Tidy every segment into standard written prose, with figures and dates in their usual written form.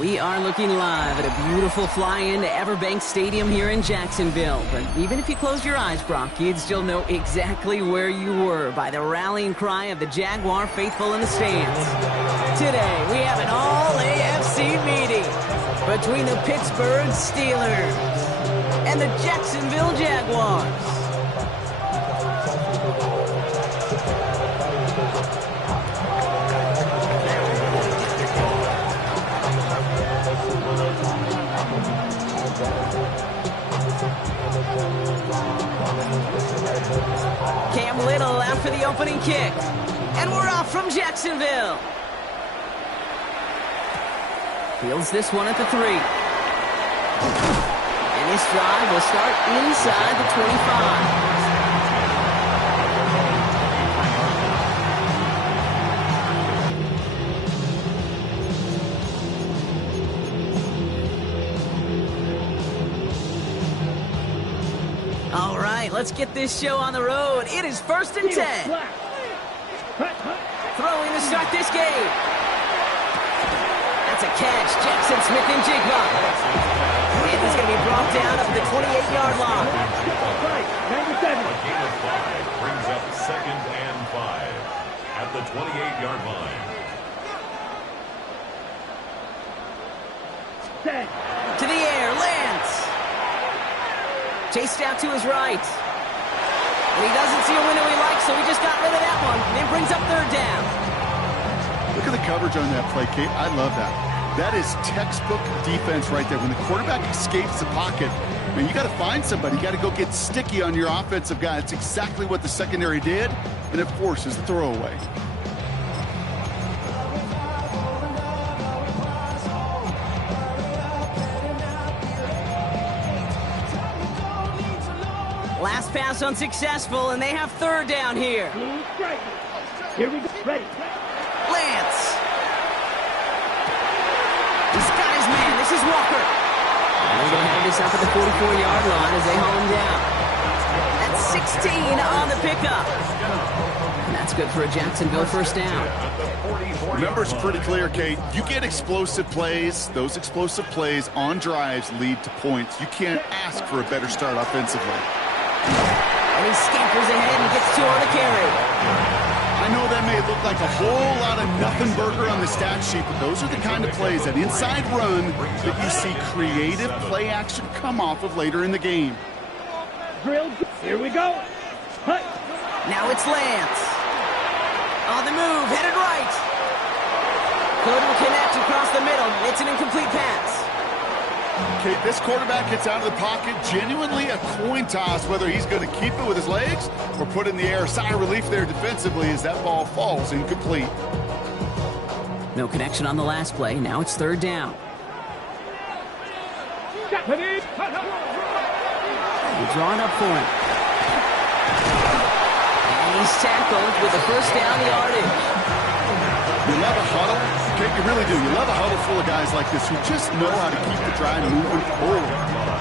We are looking live at a beautiful fly-in to Everbank Stadium here in Jacksonville. But even if you close your eyes, Brock, you'd still know exactly where you were by the rallying cry of the Jaguar faithful in the stands. Today, we have an all-AFC meeting between the Pittsburgh Steelers and the Jacksonville Jaguars. Cam Little after the opening kick. And we're off from Jacksonville. Fields this one at the 3. And this drive will start inside the 25. All right, let's get this show on the road. It is 1st and 10. Throwing to start this game. That's a catch. Jackson Smith-Njigba. And he's going to be brought down at the 28-yard line. A gain of 5 brings up 2nd and 5 at the 28-yard line. To the air, Lance. Chased out to his right. And he doesn't see a window he likes, so he just got rid of that one. And it brings up 3rd down. Look at the coverage on that play, Kate. I love that. That is textbook defense right there. When the quarterback escapes the pocket, man, you got to find somebody. You got to go get sticky on your offensive guy. It's exactly what the secondary did, and it forces the throwaway. Last pass unsuccessful, and they have 3rd down here. Here we go. Ready. Lance. He's got his man. This is Walker. And they're going to have this up at the 44-yard line as they haul him down. That's 16 on the pickup. And that's good for a Jacksonville 1st down. The numbers are pretty clear, Kate. You get explosive plays. Those explosive plays on drives lead to points. You can't ask for a better start offensively. And he scampers ahead and gets 2 on the carry. I know that may look like a whole lot of nothing burger on the stat sheet, but those are the kind of plays, that inside run, that you see creative play action come off of later in the game. drill. Here we go. Hut. Now it's Lance. On the move, headed right. Couldn't connect across the middle. It's an incomplete pass. Okay, this quarterback gets out of the pocket. Genuinely a coin toss whether he's going to keep it with his legs or put it in the air. Sigh of relief there defensively as that ball falls incomplete. No connection on the last play. Now it's third down. Japanese. We're drawing up for him. And he's tackled with the first down yardage. You love a huddle. Okay, you really do. You love a huddle full of guys like this who just know how to keep the drive moving forward.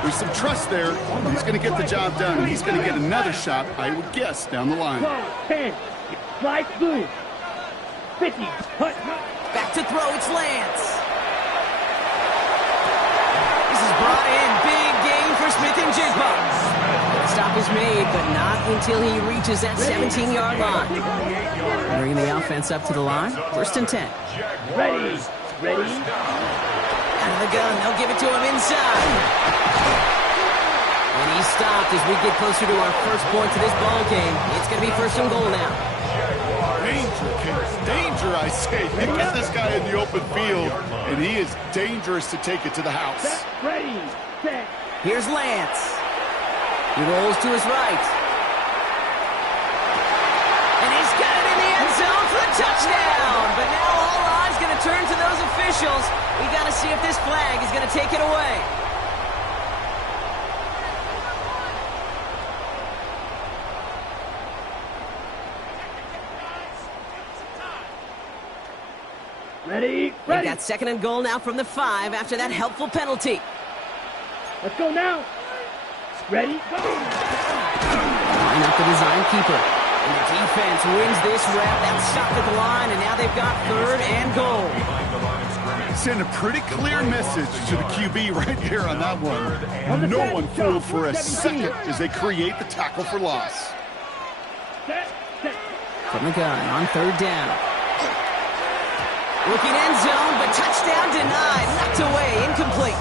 There's some trust there. He's going to get the job done, and he's going to get another shot, I would guess, down the line. 10. Slide through. 50. Hut. Back to throw. It's Lance. This is brought in. Big gain for Smith and Jigba. Stop is made, but not until he reaches that 17-yard line. Bringing the offense up to the line. First and 10. Ready. Ready. Out of the gun. They'll give it to him inside. And he stopped as we get closer to our first point to this ball game. It's going to be first and goal now. Danger, kids. Danger, I say. You get this guy in the open field, and he is dangerous to take it to the house. Set. Ready. Set. Here's Lance. He rolls to his right. And he's got it in the end zone for a touchdown. But now all eyes going to turn to those officials. We got to see if this flag is going to take it away. Ready. They've Ready. got second and goal now from the 5 after that helpful penalty. Let's go now. Ready. Go. Line up the design keeper. And the defense wins this rep. That's stopped at the line, and now they've got third and goal. Send a pretty clear message to the QB right here on that one. No one fooled for a second as they create the tackle for loss. Set. Set. From the gun on third down. Looking end zone, but touchdown denied. Knocked away, incomplete.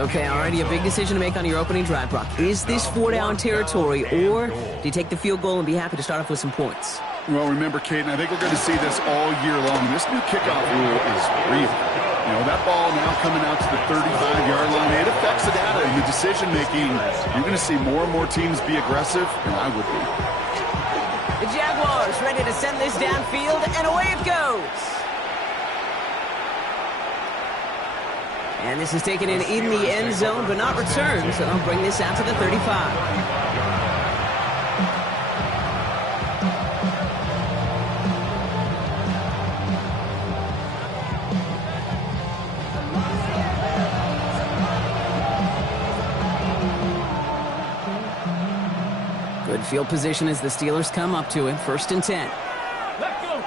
Okay, already a big decision to make on your opening drive, Brock. Is this 4-down territory, or do you take the field goal and be happy to start off with some points? Well, remember, Kate, I think we're going to see this all year long. This new kickoff rule is real. You know, that ball now coming out to the 35-yard line, it affects the data and the decision-making. You're going to see more and more teams be aggressive, and I would be. The Jaguars ready to send this downfield, and away it goes. And this is taken in the end zone, but not returned, so they'll bring this out to the 35. Good field position as the Steelers come up to it. First and 10. Let's go.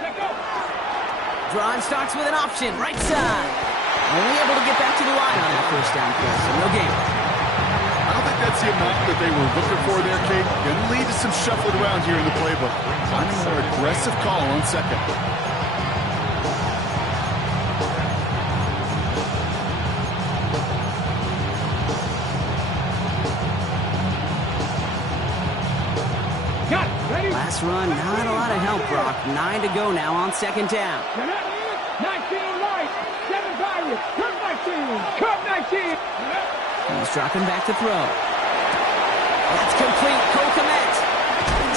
Let's go. Drive starts with an option, right side. Only able to get back to the line on that first down play, so no gain. I don't think that's the amount that they were looking for there, Kate. Going to lead to some shuffling around here in the playbook. Finding a more aggressive call on second. Got it. Ready. Last run, not a lot of help, Brock. 9 to go now on second down. 19 right. 7 virus. Cut 19. Cut 19. He's dropping back to throw. That's complete. Kokomet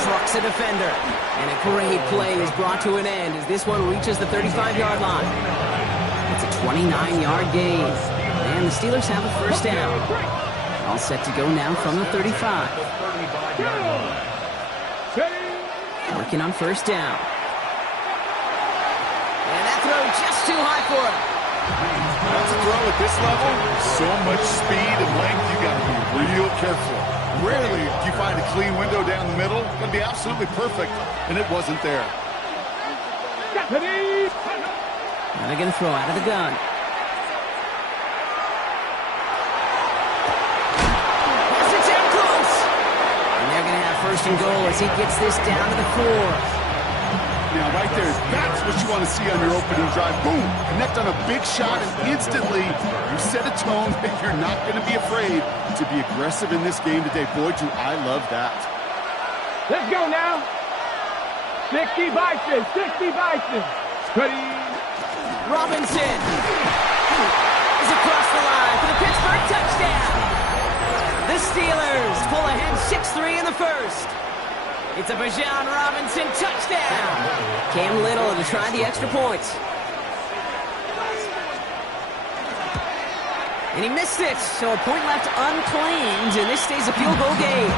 trucks a defender. And a great play is brought to an end as this one reaches the 35-yard line. It's a 29-yard gain. And the Steelers have a first down. All set to go now from the 35. Working on first down. And that throw just too high for him. That's a throw at this level. So much speed and length, you got to be real careful. Rarely do you find a clean window down the middle. It's going to be absolutely perfect, and it wasn't there. Now they're going to throw out of the gun. Has to take close. And they're going to have first and goal as he gets this down to the 4. Now, right there, that's what you want to see on your opening drive. Boom! Connect on a big shot, and instantly you set a tone that you're not going to be afraid to be aggressive in this game today. Boy, do I love that. Let's go now. 60 Bison, 60 Bison. Ready. Robinson is across the line for the Pittsburgh touchdown. The Steelers pull ahead 6-3 in the first. It's a Bijan Robinson touchdown. Cam Little to try the extra points. And he missed it, so a point left unclaimed, and this stays a field goal game.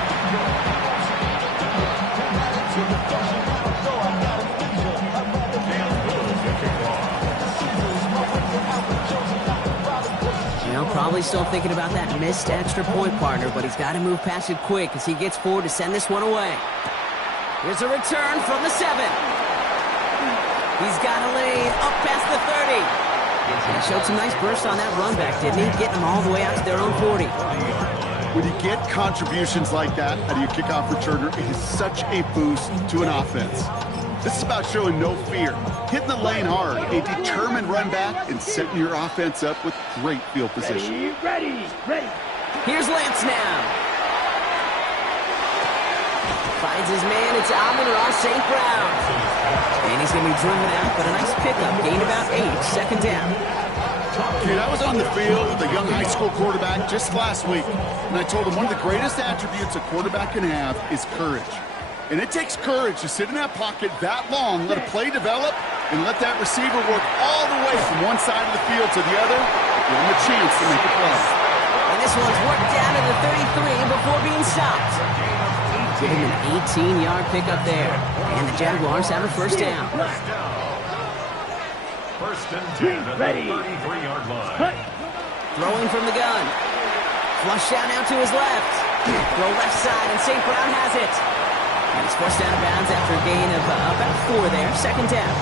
Probably still thinking about that missed extra point, partner, but he's got to move past it quick as he gets forward to send this one away. Here's a return from the 7. He's got a lane up past the 30. He showed some nice burst on that run back, didn't he? Getting them all the way out to their own 40. When you get contributions like that out of your kickoff returner, it is such a boost to an offense. This is about showing no fear, hitting the lane hard, a determined run back, and setting your offense up with great field position. Ready. Here's Lance now. Finds his man. It's Amon-Ra St. Brown. And he's going to be driven out, but a nice pickup. Gained about 8, second down. Dude, I was on the field with a young high school quarterback just last week, and I told him one of the greatest attributes a quarterback can have is courage. And it takes courage to sit in that pocket that long, let a play develop, and let that receiver work all the way from one side of the field to the other, give him a chance to make a play. And this one's worked down to the 33 before being stopped. Give him an 18-yard pickup there. And the Jaguars have a first down. First and 10 at the 33-yard line. Throwing from the gun. Flush down now to his left. Throw left side, and St. Brown has it. And he's forced out of bounds after a gain of about 4 there. Second down.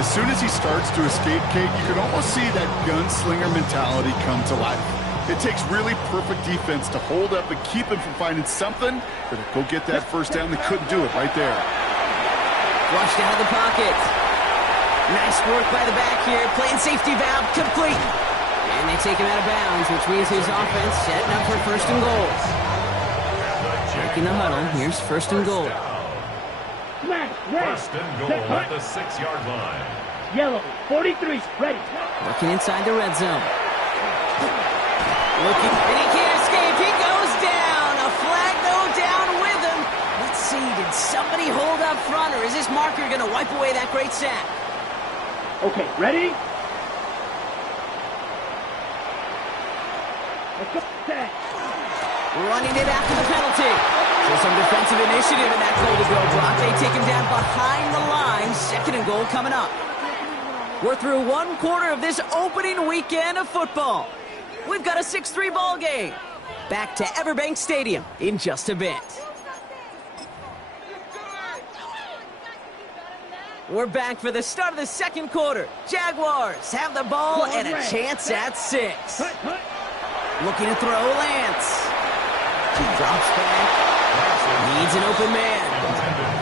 As soon as he starts to escape, Kate, you can almost see that gunslinger mentality come to life. It takes really perfect defense to hold up and keep him from finding something that'll go get that first down. They couldn't do it right there. Flushed out of the pocket. Nice work by the back here. Playing safety valve complete. And they take him out of bounds, which means his offense setting up for first and goal. Breaking the huddle. Here's first and goal. First and goal at the 6-yard line. Yellow, 43, ready. Working inside the red zone. Looking, and he can't escape. He goes down. A flag, though, down with him. Let's see, did somebody hold up front, or is this marker going to wipe away that great sack? Okay, ready? Let's go. Set. Running it after the penalty. So some defensive initiative in that goal-to-go block. They take him down behind the line. Second and goal coming up. We're through one quarter of this opening weekend of football. We've got a 6-3 ball game. Back to Everbank Stadium in just a bit. We're back for the start of the second quarter. Jaguars have the ball and a chance at 6. Looking to throw, Lance. Drops back. Needs an open man.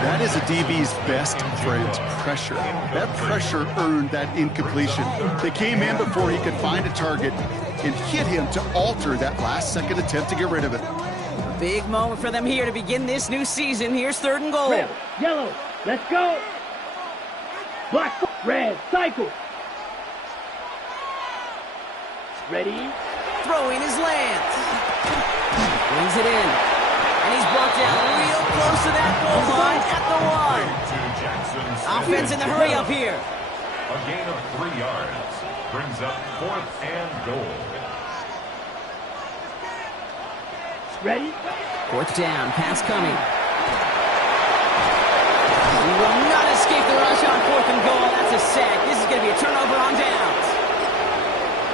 That is a DB's best friend, pressure. That pressure earned that incompletion. They came in before he could find a target and hit him to alter that last-second attempt to get rid of it. Big moment for them here to begin this new season. Here's third and goal. Red, yellow, let's go. Black, red, cycle. Ready? Throwing his Lance. Brings it in. And he's brought down real close to that goal line at the 1. Offense in the hurry up here. A gain of 3 yards brings up 4th and goal. Ready? 4th down, pass coming. He will not escape the rush on 4th and goal. That's a sack. This is going to be a turnover on downs.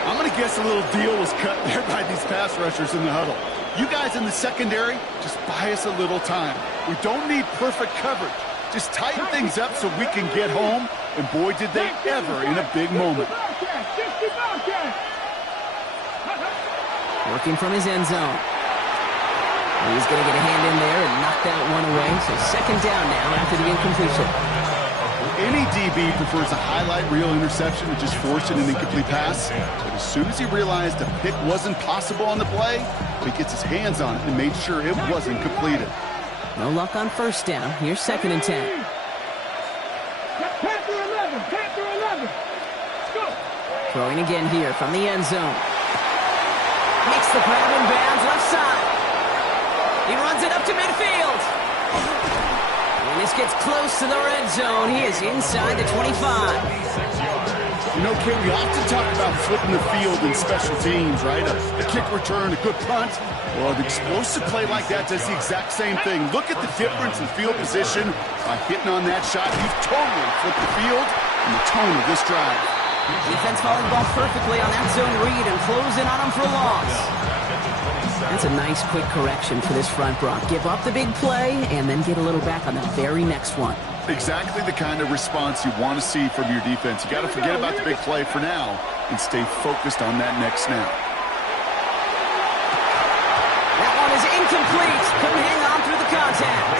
I'm going to guess a little deal was cut there by these pass rushers in the huddle. You guys in the secondary, just buy us a little time. We don't need perfect coverage. Just tighten things up so we can get home, and boy, did they ever in a big moment. Working from his end zone. He's going to get a hand in there and knock that one away. So second down now after the incompletion. Any DB prefers a highlight reel interception to just forcing an incomplete pass. But as soon as he realized a pick wasn't possible on the play, he gets his hands on it and made sure it wasn't completed. No luck on first down. Here's 2nd and 10. Panther 11. Panther 11. Let's go. Throwing again here from the end zone. Makes the grab in bounds left side. He runs it up to midfield. And this gets close to the red zone. He is inside the 25. You know, Kay, we often talk about flipping the field in special teams, right? A kick return, a good punt. Well, an explosive play like that does the exact same thing. Look at the difference in field position. By hitting on that shot, you've totally flipped the field and the tone of this drive. Defense following the ball perfectly on that zone read and closing on him for a loss. That's a nice quick correction for this front, Brock. Give up the big play and then get a little back on the very next one. Exactly the kind of response you want to see from your defense. You got to forget about the big play for now and stay focused on that next snap. That one is incomplete. Couldn't hang on through the contact.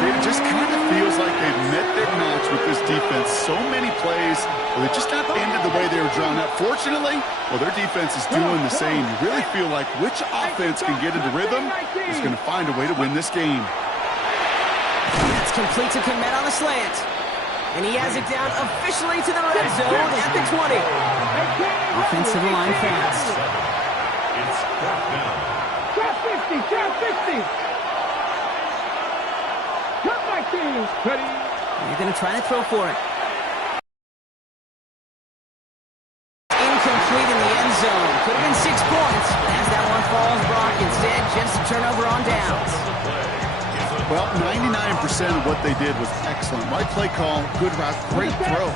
It just kind of feels like they've met their match with this defense. So many plays, well, they're just not ended the way they were drawn up. Fortunately, well, their defense is doing the same. You really feel like which offense can get into rhythm is going to find a way to win this game. That's complete to Komet on the slant. And he has it down officially to the red zone at the 20. Offensive line fast. It's fourth down. Shot 50. Shot 50. Cut my team. Ready. You're going to try to throw for it. Incomplete in the end zone. Could have been 6 points. As that one falls, Brock, instead just a turnover on downs. Well, 99% of what they did was excellent. Right play call, good route, great throw.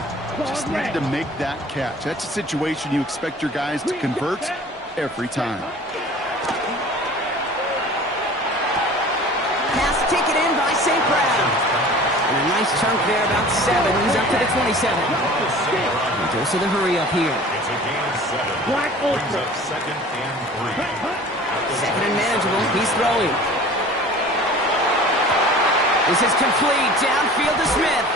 Just needed to make that catch. That's a situation you expect your guys to convert every time. Pass taken in by St. Brown. And a nice chunk there, about 7. He's up to the 27. He goes to the hurry up here. It's a gain of 7. Brings up 2nd and 3. 2nd and manageable. He's throwing. This is complete. Downfield to Smith.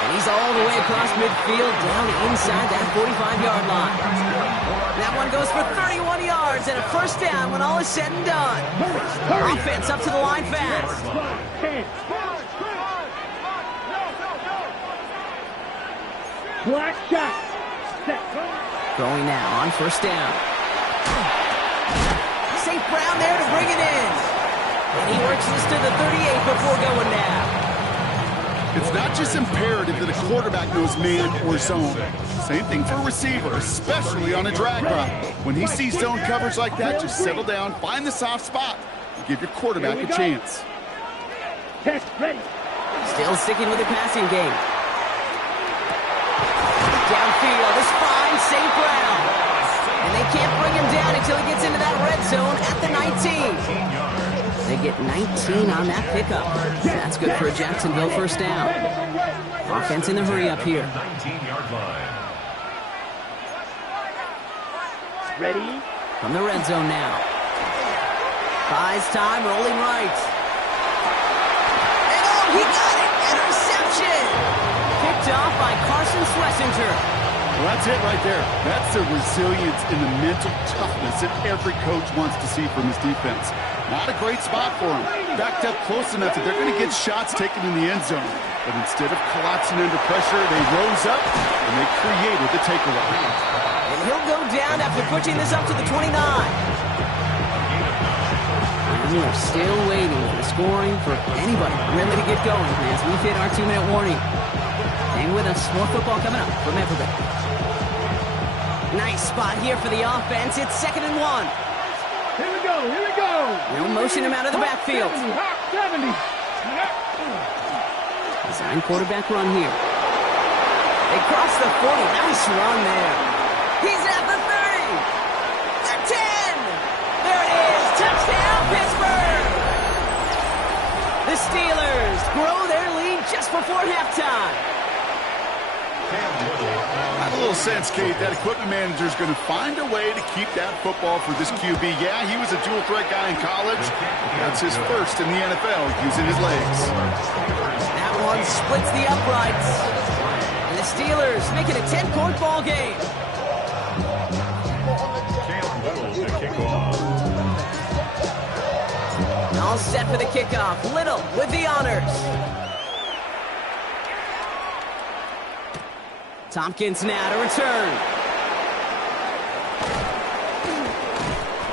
And he's all the way across midfield, down inside that 45-yard line. That one goes for 31 yards and a first down when all is said and done. Offense up to the line fast. Black shot. Going now on first down. St. Brown there to bring it in. And he works this to the 38 before going down. It's not just imperative that a quarterback knows man or zone. Same thing for a receiver, especially on a drag route. When he sees zone coverage like that, just settle down, find the soft spot, and give your quarterback a chance. Test ready. Still sticking with the passing game. Downfield is fine, St. Brown. And they can't bring him down until he gets into that red zone at the 19. They get 19 on that pickup. That's good for a Jacksonville first down. Offense in the hurry up here. 19-yard line. Ready. From the red zone now. Buys time, rolling right. And oh, he got it! Interception! Picked off by Carson Schlesinger. Well, that's it right there. That's the resilience and the mental toughness that every coach wants to see from his defense. Not a great spot for him. Backed up close enough that they're going to get shots taken in the end zone. But instead of collapsing under pressure, they rose up and they created the takeaway. And he'll go down after pushing this up to the 29. And we are still waiting for the scoring for anybody really to get going as we hit our 2-minute warning. Hang with us. More football coming up from Everett. Nice spot here for the offense. It's 2nd and 1. Here we go. Here we go. They'll motion him out of the backfield. 70. Design quarterback run here. They cross the 40. Nice run there. He's at the 30. The 10. There it is. Touchdown, Pittsburgh. The Steelers grow their lead just before halftime. I have a little sense, Kate, that equipment manager is going to find a way to keep that football for this QB. Yeah, he was a dual threat guy in college. That's his first in the NFL, using his legs. That one splits the uprights. And the Steelers make it a 10-point ball game. All set for the kickoff. Little with the honors. Tompkins now to return.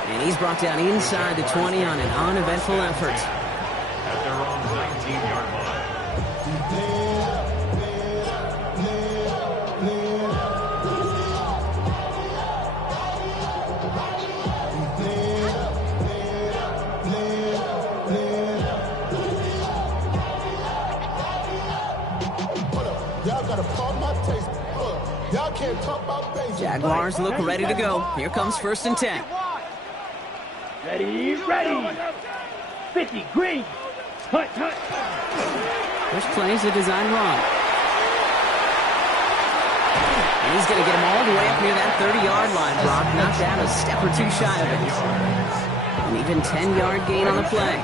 And he's brought down inside the 20 on an uneventful effort. At their own 19-yard line. Jaguars look ready to go. Here comes 1st and 10. Ready. 50, green. Hut. First play is a design run. And he's going to get him all the way up near that 30-yard line, Brock. Knocked out a step or two shy of it. An even 10-yard gain on the play.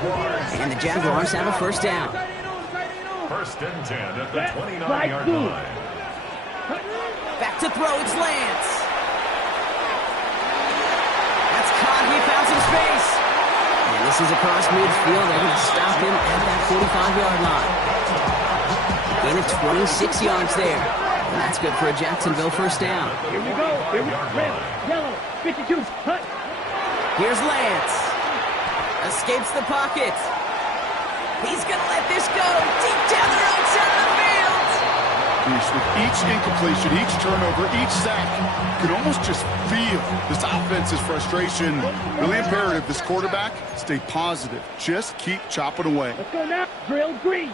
And the Jaguars have a first down. 1st and 10 at the 29-yard line. Back to throw, it's Lance. That's caught, he found some space. And this is across midfield. They're going to stop him at that 45-yard line. Gain of 26 yards there. And that's good for a Jacksonville first down. Here we go. Red, yellow, 52, hut. Here's Lance. Escapes the pocket. He's going to let this go deep down the right side of the field. With each incompletion, each turnover, each sack, you can almost just feel this offense's frustration. Really imperative, this quarterback, stay positive. Just keep chopping away. Let's go now. Drill green.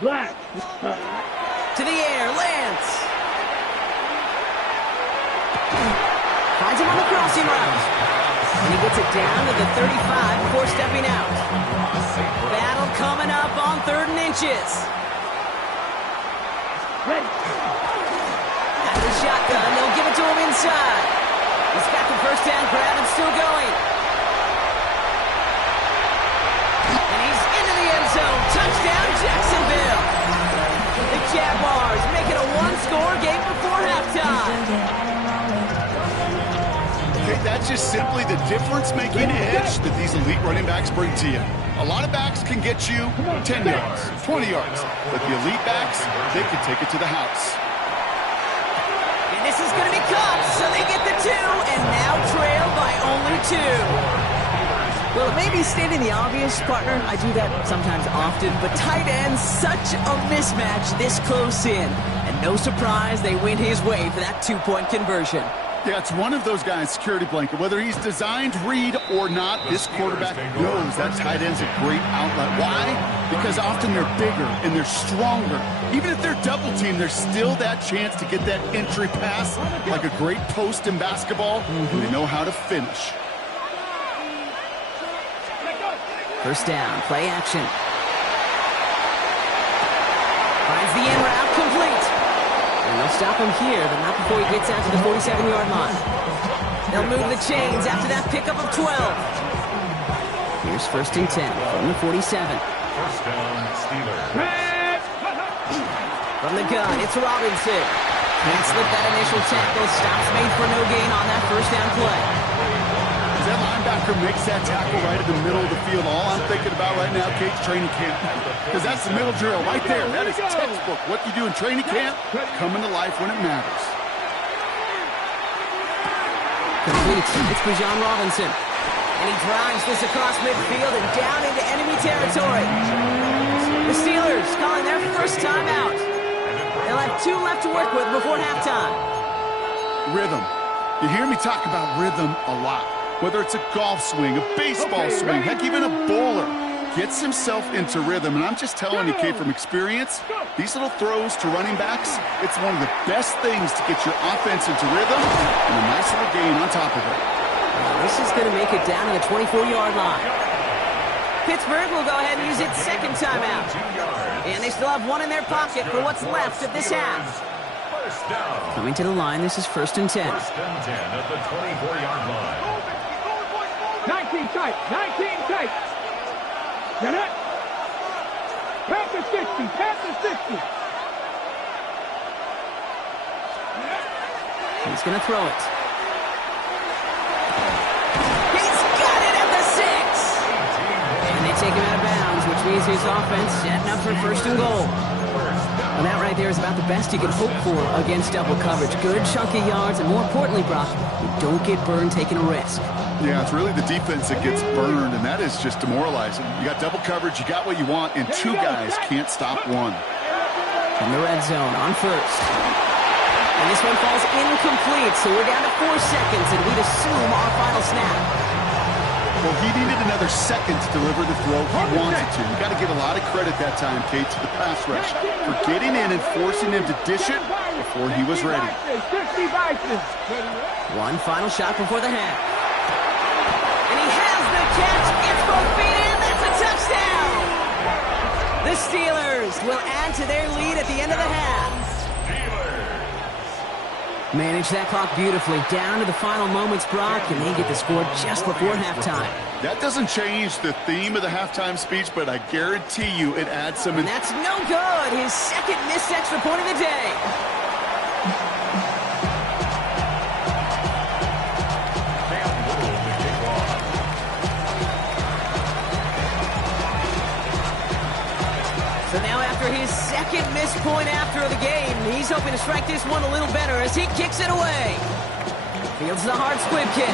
Black. To the air, Lance. Finds him on the crossing route. And he gets it down to the 35 before stepping out. Battle coming up on 3rd and inches. Ready. Out of the shotgun, they'll give it to him inside. He's got the first down grab and still going. And he's into the end zone. Touchdown, Jacksonville. The Jaguars make it a one-score game before halftime. Okay, that's just simply the difference-making edge that these elite running backs bring to you. A lot of backs can get you 10 yards, 20 yards, but the elite backs, they can take it to the house. And this is going to be caught, so they get the 2, and now trail by only 2. Well, it may be stating the obvious, partner. I do that sometimes often, but tight ends, such a mismatch this close in. And no surprise, they win his way for that 2-point conversion. Yeah, it's one of those guys' security blanket. Whether he's designed read or not, this quarterback knows that tight end's a great outlet. Why? Because often they're bigger and they're stronger. Even if they're double teamed, there's still that chance to get that entry pass like a great post in basketball, and they know how to finish. First down, play action. Finds the in route, complete. And they'll stop him here, but not before he gets out to the 47-yard line. They'll move the chains after that pickup of 12. Here's 1st and 10 from the 47. First down, Steelers. From the gun, it's Robinson. Can't slip that initial tackle. Stops made for no gain on that first down play. As that linebacker makes that tackle right in the middle of the field, all I'm thinking about right now, Kate's training camp. Because that's the middle drill right there. That is textbook. What you do in training camp, coming to life when it matters. Complete. It's Bijan Robinson. And he drives this across midfield and down into enemy territory. The Steelers calling their first time out. They'll have 2 left to work with before halftime. Rhythm. You hear me talk about rhythm a lot. Whether it's a golf swing, a baseball swing, heck, even a bowler gets himself into rhythm. And I'm just telling you, Kate, from experience, these little throws to running backs, it's one of the best things to get your offense into rhythm and a nice little gain on top of it. This is going to make it down to the 24-yard line. Pittsburgh will go ahead and use its second timeout. And they still have 1 in their pocket for what's left of this half. First down. Coming to the line, this is 1st and 10. First and 10 at the 24-yard line. 19 tight. 19 tight. Get it? Panther 60. Panther 60. He's going to throw it. He's got it at the 6. And they take him out of bounds, which means his offense setting up for 1st and goal. And that right there is about the best you can hope for against double coverage. Good chunky yards, and more importantly, Brock, you don't get burned taking a risk. Yeah, it's really the defense that gets burned, and that is just demoralizing. You got double coverage, you got what you want, and 2 guys can't stop one. In the red zone on 1st. And this one falls incomplete, so we're down to 4 seconds, and we'd assume our final snap. Well, he needed another second to deliver the throw he wanted to. You got to give a lot of credit that time, Kate, to the pass rush for getting in and forcing him to dish it before he was ready. One final shot before the half. And he has the catch. Gets both feet in. That's a touchdown. The Steelers will add to their lead at the end of the half. Manage that clock beautifully down to the final moments, Brock, and they get the score just before halftime. That doesn't change the theme of the halftime speech, but I guarantee you it adds some... And that's no good. His second missed extra point of the day. So now after his second missed point after the game, he's hoping to strike this one a little better as he kicks it away. Fields the hard squib kick.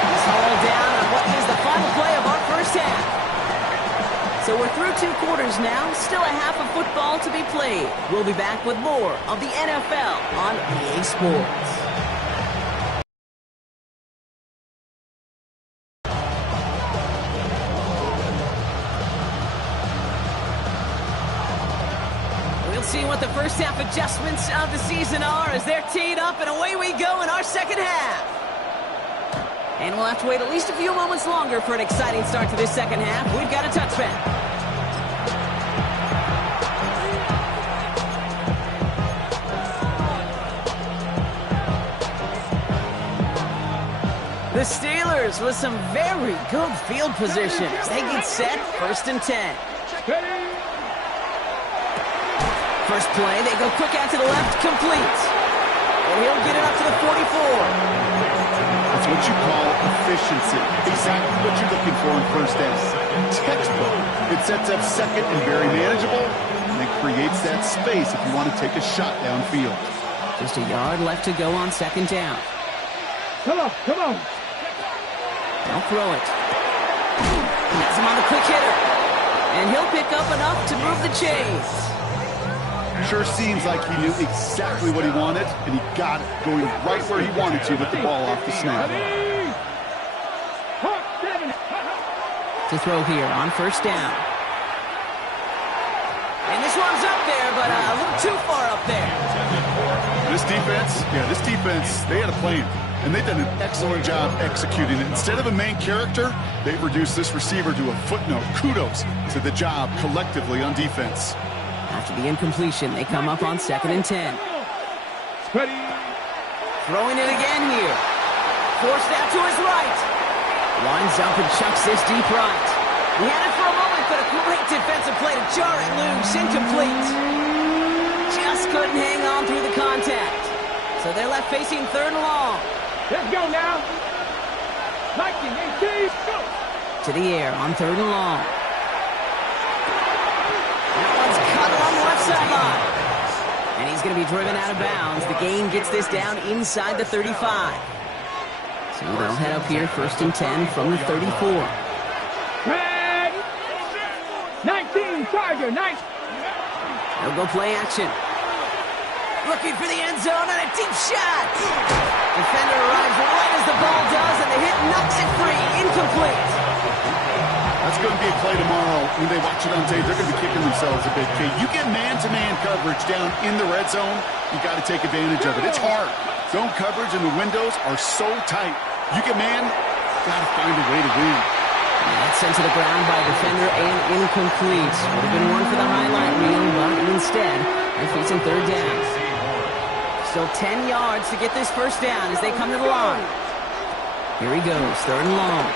He's hauled down on what is the final play of our first half. So we're through 2 quarters now, still a half of football to be played. We'll be back with more of the NFL on EA Sports. See what the first half adjustments of the season are as they're teed up, and away we go in our second half. And we'll have to wait at least a few moments longer for an exciting start to this second half. We've got a touchback. The Steelers with some very good field positions. They get set, 1st and 10. First play, they go quick out to the left, complete. And he'll get it up to the 44. That's what you call efficiency. Exactly what you're looking for in first down. Textbook. It sets up second and very manageable, and it creates that space if you want to take a shot downfield. Just a yard left to go on 2nd down. Come on, come on. They'll throw it. He has him on the quick hitter. And he'll pick up enough to move the chains. Sure seems like he knew exactly what he wanted, and he got it going right where he wanted to with the ball off the snap. To throw here on 1st down. And this one's up there, but a little too far up there. This defense, they had a plan, and they've done an excellent job executing it. Instead of a main character, they've reduced this receiver to a footnote. Kudos to the job collectively on defense. After the incompletion, they come up on 2nd and 10. Throwing it again here. Forced out to his right. Winds up and chucks this deep right. He had it for a moment, but a great defensive play to jar it loose. Incomplete. Just couldn't hang on through the contact. So they're left facing 3rd and long. Let's go now. 19, 18, go. To the air on 3rd and long. That one's cut along the left sideline. And he's going to be driven out of bounds. The gain gets this down inside the 35. So they'll head up here 1st and 10 from the 34. 19, Tiger, 9. They'll go play action. Looking for the end zone and a deep shot. Defender arrives right as the ball does, and the hit knocks it free. Incomplete. That's going to be a play tomorrow. When they watch it on tape, they're going to be kicking themselves a bit, Kate. You get man-to-man coverage down in the red zone, you got to take advantage of it. It's hard. Zone coverage and the windows are so tight. You get man, got to find a way to win. That's sent to the ground by a defender and incomplete. Would have been one for the highlight reel, but instead, they're facing third down. Still 10 yards to get this first down as they come to the line. Here he goes, third and long.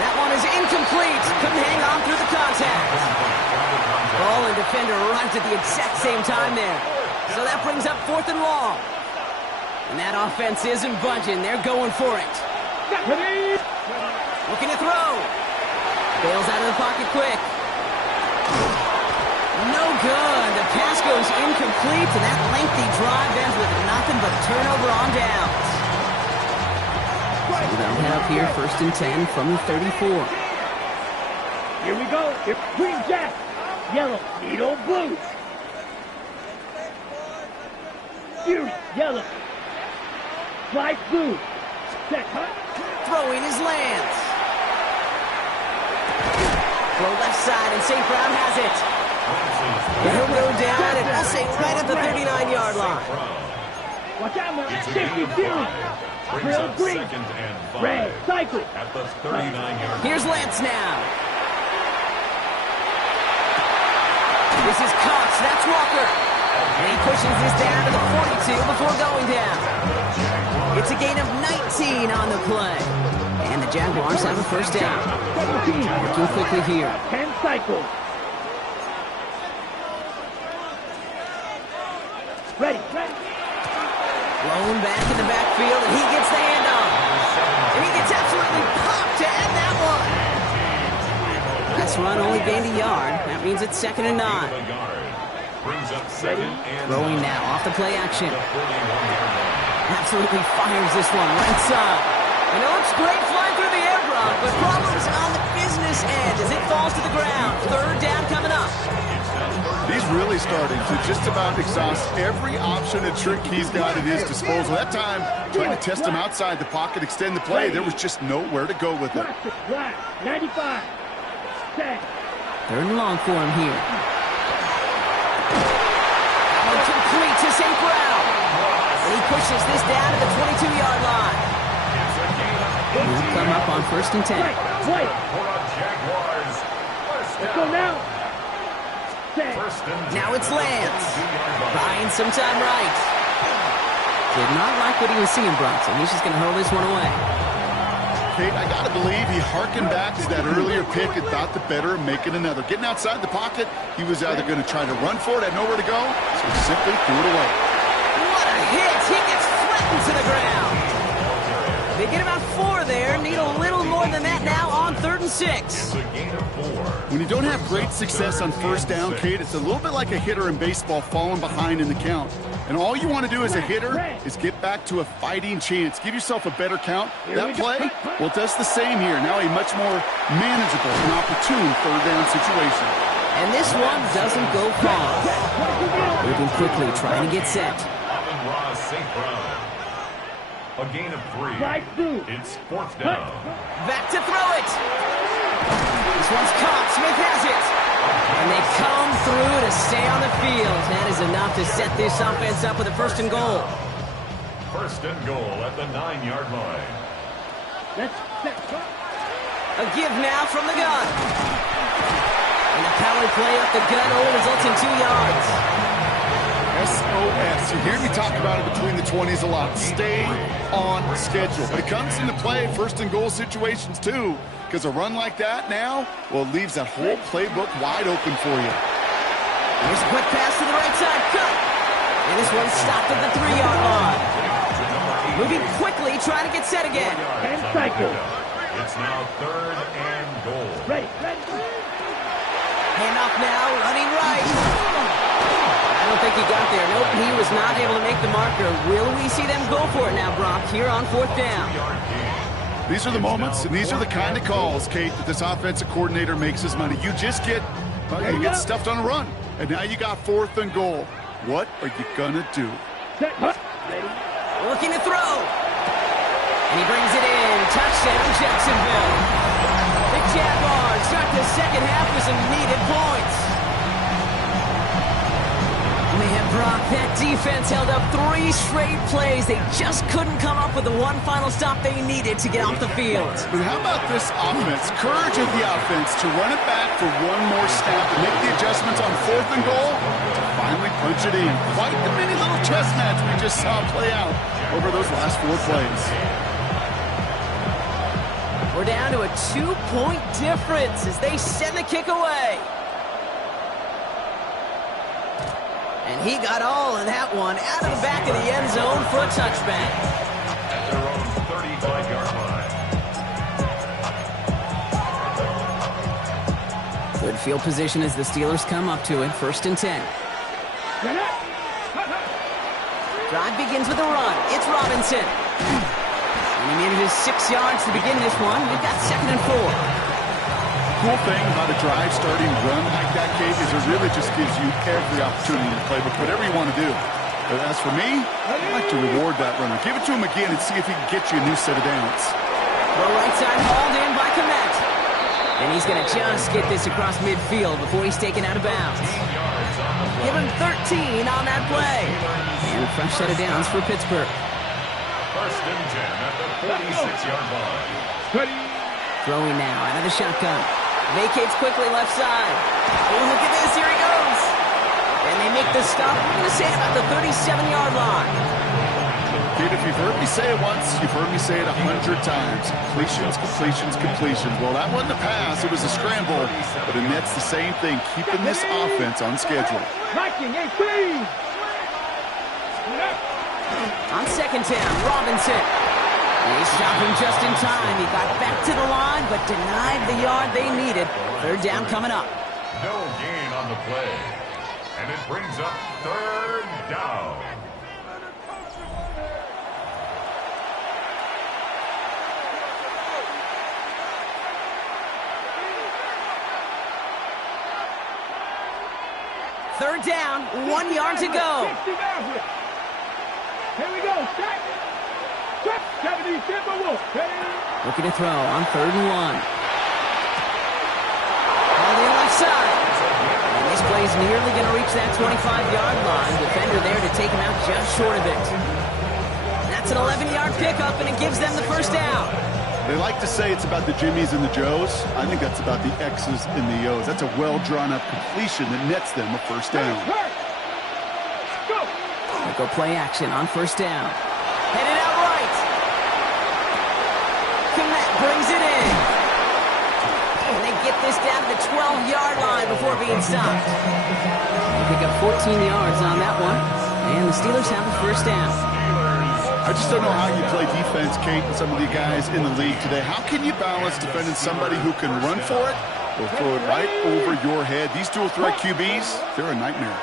That one is incomplete. Couldn't hang on through the contact. Ball and defender arrived at the exact same time there. So that brings up fourth and long. And that offense isn't budging. They're going for it. Looking to throw. Bails out of the pocket quick. No good. The pass goes incomplete, and that lengthy drive ends with nothing but turnover on downs. So they'll head up here, first and 10 from the 34. Here we go. Green jack. Yellow. Needle blue. Fury. Yellow. Flight blue. Set cut. Throwing his lands. Throw left side, and St. Brown has it. He'll go down, and we'll say right at the 39-yard line. Watch out now. 50 Fury. Drill green. Red. Cycle. At the 39-yard line. Here's Lance now. This is Cox. That's Walker. And he pushes this down to the 42 before going down. It's a gain of 19 on the play. And the Jaguars have a first down. Looking quickly here. 10 cycles. Ready. Blown back in the backfield, and he gets the handoff. And he gets absolutely popped to end that one. That's run only gained a yard. That means it's second and 9. Brings up second and Throwing now off the play action. Absolutely fires this one right side. And it looks great flying through the air, Brock, but problems on the business end as it falls to the ground. Third down coming up. He's really starting to just about exhaust every option and trick he's got at his disposal. That time, trying to test him outside the pocket, extend the play, there was just nowhere to go with it. 95. 10. Third and long for him here. Complete to St. Brown. And he pushes this down to the 22-yard line. He'll come up on first and 10. Wait. Let's go now. Now it's Lance. Buying some time right. Did not like what he was seeing, Bronson. He's just going to hurl this one away. Kate, I got to believe he harkened back to that earlier pick and thought the better of making another. Getting outside the pocket, he was either going to try to run for it, had nowhere to go, so he simply threw it away. What a hit! He gets flattened to the ground. They get about 4 there. Need a little more than that now on third and 6. When you don't have great success on first down, Kate, it's a little bit like a hitter in baseball falling behind in the count. And all you want to do as a hitter is get back to a fighting chance. Give yourself a better count. That play, well, it does the same here. Now a much more manageable and opportune third down situation. And this one doesn't go far. Moving quickly, trying to get set. A gain of 3. It's fourth down. Back to throw it. This one's caught. Smith has it. And they come through to stay on the field. That is enough to set this offense up with a first and goal. First and goal at the 9-yard line. A give now from the gun. And the power play up the gun only results in 2 yards. SOS. You hear me talk about it between the 20s a lot. Stay on schedule. But it comes into play first and goal situations too, because a run like that now, well, it leaves that whole playbook wide open for you. Here's a quick pass to the right side. Cut. And this one's stopped at the 3-yard line. Moving quickly, trying to get set again. 10 cycles. It's now third and goal. Ready. Hand off now, running right. I don't think he got there. Nope, he was not able to make the marker. Will we see them go for it now, Brock, here on fourth down? These are the moments, and these are the kind of calls, Kate, that this offensive coordinator makes his money. You just get stuffed on a run, and now you got fourth and goal. What are you going to do? Looking to throw. And he brings it in. Touchdown, Jacksonville. The Jaguars start the second half with some needed points. They have Brock, that defense held up 3 straight plays. They just couldn't come up with the one final stop they needed to get off the field. But how about this offense? Courage of the offense to run it back for one more snap and make the adjustments on 4th and goal to finally punch it in. Quite the mini little chess match we just saw play out over those last 4 plays. We're down to a 2-point difference as they send the kick away. And he got all of that one out of the back of the end zone for a touchback. At their own 35-yard line. Good field position as the Steelers come up to it. 1st and 10. Drive begins with a run. It's Robinson. And he manages 6 yards to begin this one. We've got 2nd and 4. Cool thing about a drive starting run like that, Kate, is it really just gives you every opportunity to play with whatever you want to do. But as for me, I'd like to reward that runner. Give it to him again and see if he can get you a new set of downs. The right side hauled in by Komet. And he's going to just get this across midfield before he's taken out of bounds. Give him 13 on that play. And a fresh set of downs for Pittsburgh. 1st and 10 at the 46-yard line. Throwing now out of the shotgun. Vacates quickly left side. Oh, look at this. Here he goes. And they make the stop. We're going to say about the 37-yard line. Kate, if you've heard me say it once, you've heard me say it 100 times. Completions, completions, completions. Well, that wasn't a pass. It was a scramble. But the Nets the same thing, keeping this offense on schedule. On 2nd down, Robinson. They stopped him just in time. He got back to the line, but denied the yard they needed. 3rd down coming up. No gain on the play. And it brings up 3rd down. Third down, 1 yard to go. Here we go. Looking to throw on 3rd and 1. On the left side. And this play's nearly going to reach that 25-yard line. Defender there to take him out just short of it. That's an 11-yard pickup, and it gives them the 1st down. They like to say it's about the Jimmies and the Joes. I think that's about the X's and the O's. That's a well-drawn-up completion that nets them a 1st down. They go play action on 1st down. Headed out right. Komet brings it in. And they get this down to the 12-yard line before being stopped. They pick up 14 yards on that one. And the Steelers have a 1st down. I just don't know how you play defense, Kate, and some of the guys in the league today. How can you balance defending somebody who can run for it or throw it right over your head? These dual threat QBs, they're a nightmare.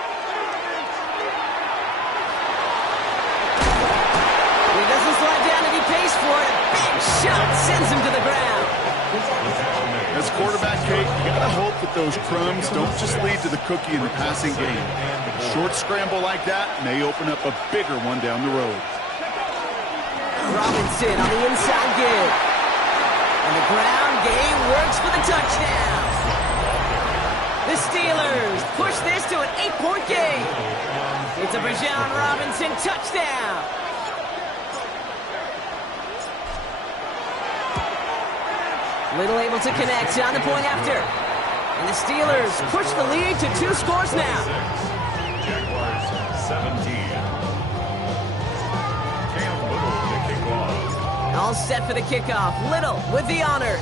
He doesn't slide down and he pays for it. A big shot sends him to the ground. As quarterback, Kate, you gotta hope that those crumbs don't just lead to the cookie in the passing game. A short scramble like that may open up a bigger one down the road. Robinson on the inside give. And the ground game works for the touchdown. The Steelers push this to an 8-point game. It's a Bijan Robinson touchdown. Little able to connect on the point after. And the Steelers push the lead to 2 scores now. Jaguars 17. All set for the kickoff. Little with the honors.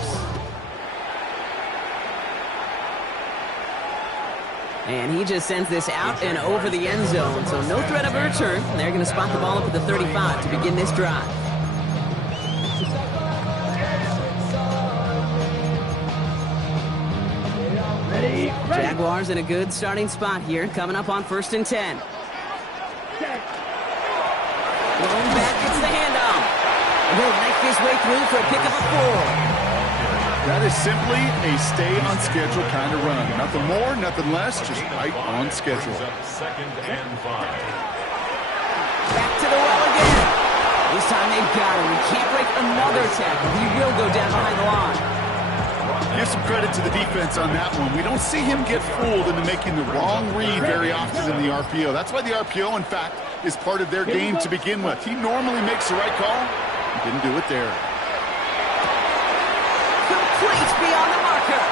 And he just sends this out and over the end zone, so no threat of a return. They're going to spot the ball up at the 35 to begin this drive. Jaguars in a good starting spot here, coming up on 1st and 10. Going back, gets the handoff. And he'll knife his way through for a pickup of 4. That is simply a stay-on-schedule kind of run. Nothing more, nothing less, just right on schedule. 2nd and 5. Back to the well again. This time they've got him. He can't break another tackle. He will go down behind the line. Give some credit to the defense on that one. We don't see him get fooled into making the wrong read very often in the RPO. That's why the RPO, in fact, is part of their game to begin with. He normally makes the right call. He didn't do it there. Complete beyond the marker.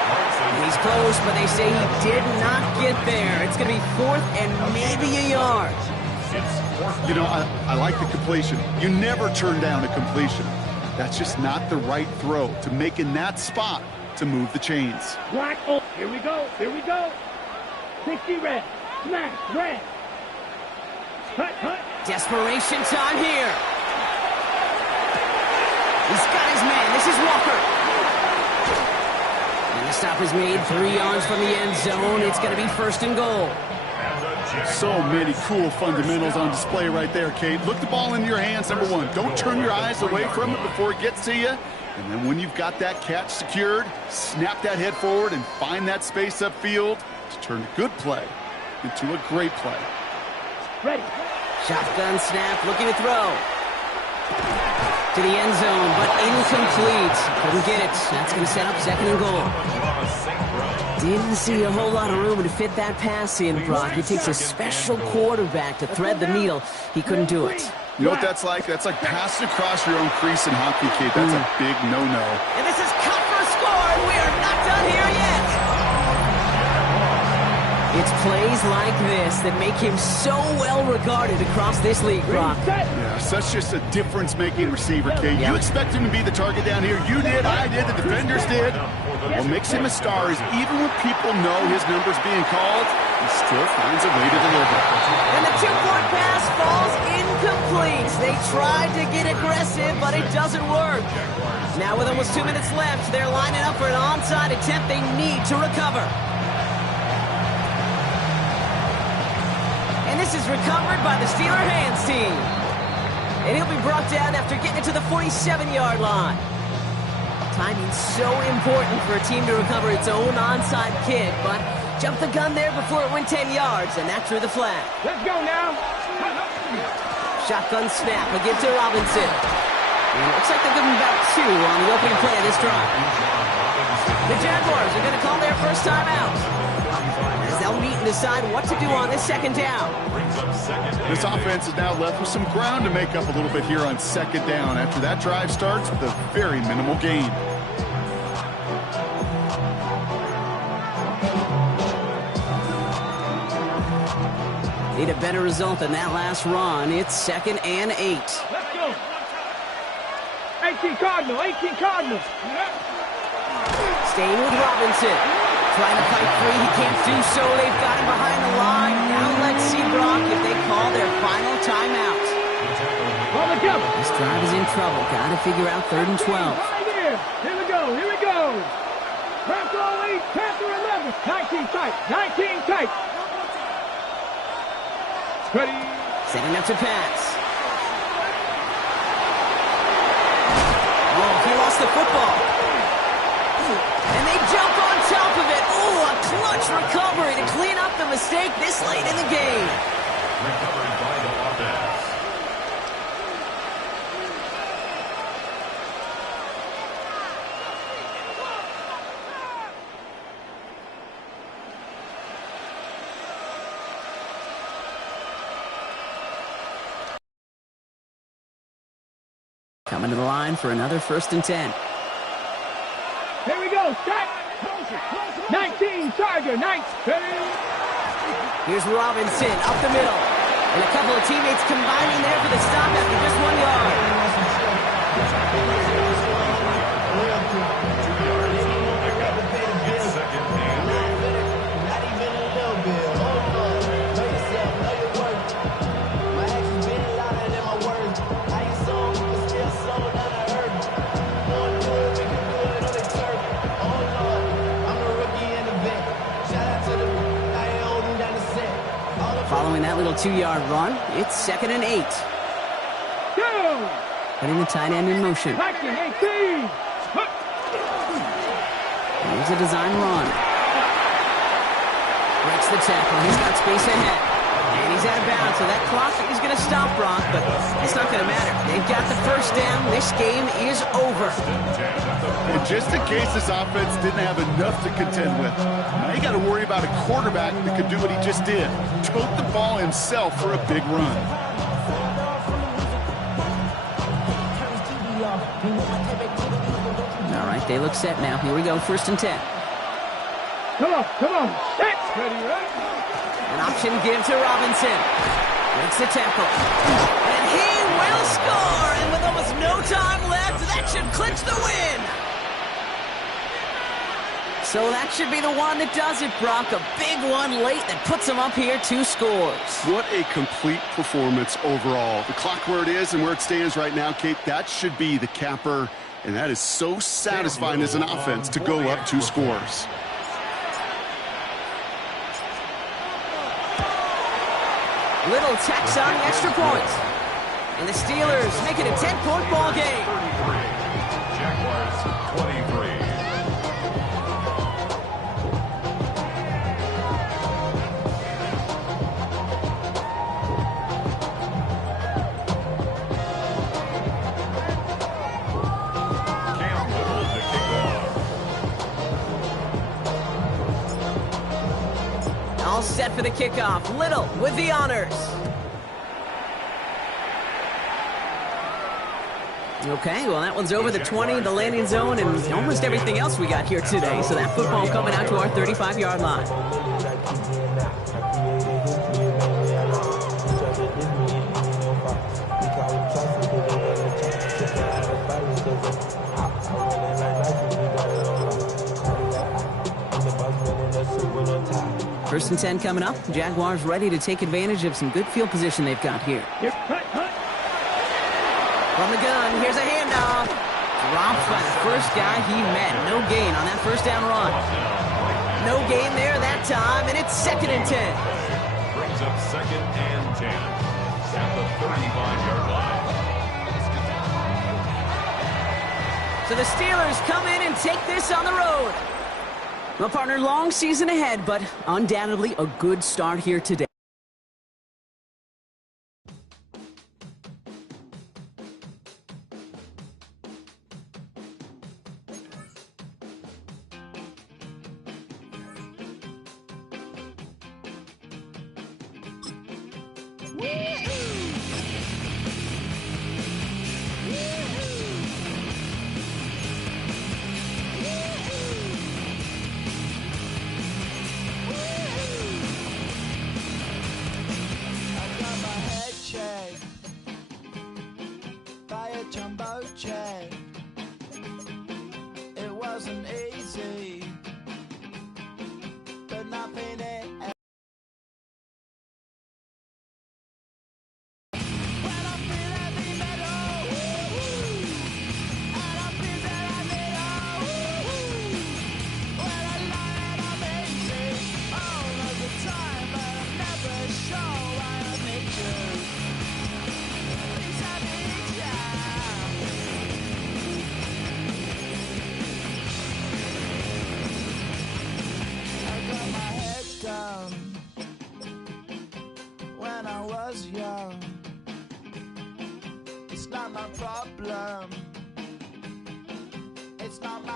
He's close, but they say he did not get there. It's going to be 4th and maybe a yard. You know, I like the completion. You never turn down a completion. That's just not the right throw to make in that spot to move the chains. Black, oh, here we go, here we go. 60 red, smash, red. Hut. Desperation time here. He's got his man. This is Walker. And the stop is made 3 yards from the end zone. It's going to be 1st and goal. So many cool fundamentals on display right there, Kate. Look the ball in your hands, number one. Don't turn your eyes away from it before it gets to you. And then when you've got that catch secured, snap that head forward and find that space upfield to turn a good play into a great play. Ready. Shotgun snap, looking to throw. To the end zone, but incomplete. Couldn't get it. That's going to set up 2nd and goal. Didn't see a whole lot of room to fit that pass in, Brock. It takes a special quarterback to thread the needle. He couldn't do it. You know what that's like? That's like passing across your own crease in hockey, Kate. That's a big no-no. And this is cut for a score, and we are not done here yet. It's plays like this that make him so well regarded across this league, Brock. Yeah, such just a difference-making receiver, Kate. You expect him to be the target down here. You did, I did, the defenders did. What makes him a star is even when people know his number's being called, he still finds a way to deliver. And the 2-point pass falls incomplete. They tried to get aggressive, but it doesn't work. Now with almost 2 minutes left, they're lining up for an onside attempt they need to recover. And this is recovered by the Steeler hands team. And he'll be brought down after getting it to the 47-yard line. Timing's so important for a team to recover its own onside kick, but jumped the gun there before it went 10 yards, and that drew the flag. Let's go now. Shotgun snap again to Robinson. And it looks like they're giving about 2 on the opening play of this drive. The Jaguars are going to call their first time out, as they'll meet and decide what to do on this 2nd down. This offense is now left with some ground to make up a little bit here on 2nd down after that drive starts with a very minimal gain. Need a better result than that last run. It's 2nd and 8. Let's go. 18 Cardinals. Staying with Robinson. Trying to fight free. He can't do so. They've got him behind the line. Now let's see, Brock, if they call their final timeout. This drive is in trouble. Got to figure out 3rd and 12. Right here we go. Panther 8, Panther 11. 19 tight. Ready. Setting up to pass. Oh, he lost the football. And they jump on top of it. Oh, a clutch recovery to clean up the mistake this late in the game. Recovered by the offense. Coming to the line for another 1st and 10. Here we go. Start. 19 Tiger. Here's Robinson up the middle. And a couple of teammates combining there for the stop after just 1 yard. Following that little 2-yard run, it's 2nd and 8. Putting the tight end in motion. Here's a design run. Breaks the tackle. He's got space ahead. And he's out of bounds, so that clock is going to stop, Brock, but it's not going to matter. They've got the first down. This game is over. And just in case this offense didn't have enough to contend with, now you got to worry about a quarterback that could do what he just did. Tote the ball himself for a big run. All right, they look set now. Here we go, 1st and 10. Come on. Set. Ready, right? An option give to Robinson. Makes the tackle. And he will score! And with almost no time left, that should clinch the win! So that should be the one that does it, Brock. A big one late that puts him up here 2 scores. What a complete performance overall. The clock where it is and where it stands right now, Kate, that should be the capper. And that is so satisfying as an offense to go up 2 scores. Little tacks on the extra point. And the Steelers make it a 10-point ball game. 33. Jaguars 23. All set for the kickoff. Little with the honors. Okay, well, that one's over the 20, the landing zone, and almost everything else we got here today. So that football coming out to our 35-yard line. First and 10 coming up. Jaguars ready to take advantage of some good field position they've got here. From the gun, here's a handoff. Dropped by the first guy he met. No gain on that first down run. No gain there that time, and it's 2nd and 10. Brings up 2nd and 10 at the 35-yard line. So the Steelers come in and take this on the road. Well, partner, long season ahead, but undoubtedly a good start here today. Jumbo jet. It wasn't easy, but nothing it. When I feel heavy metal, and I feel that I need when I lie and I'm easy all of the time, but I'm never sure why I need you. Please, I need you. When I was young, it's not my problem. It's not my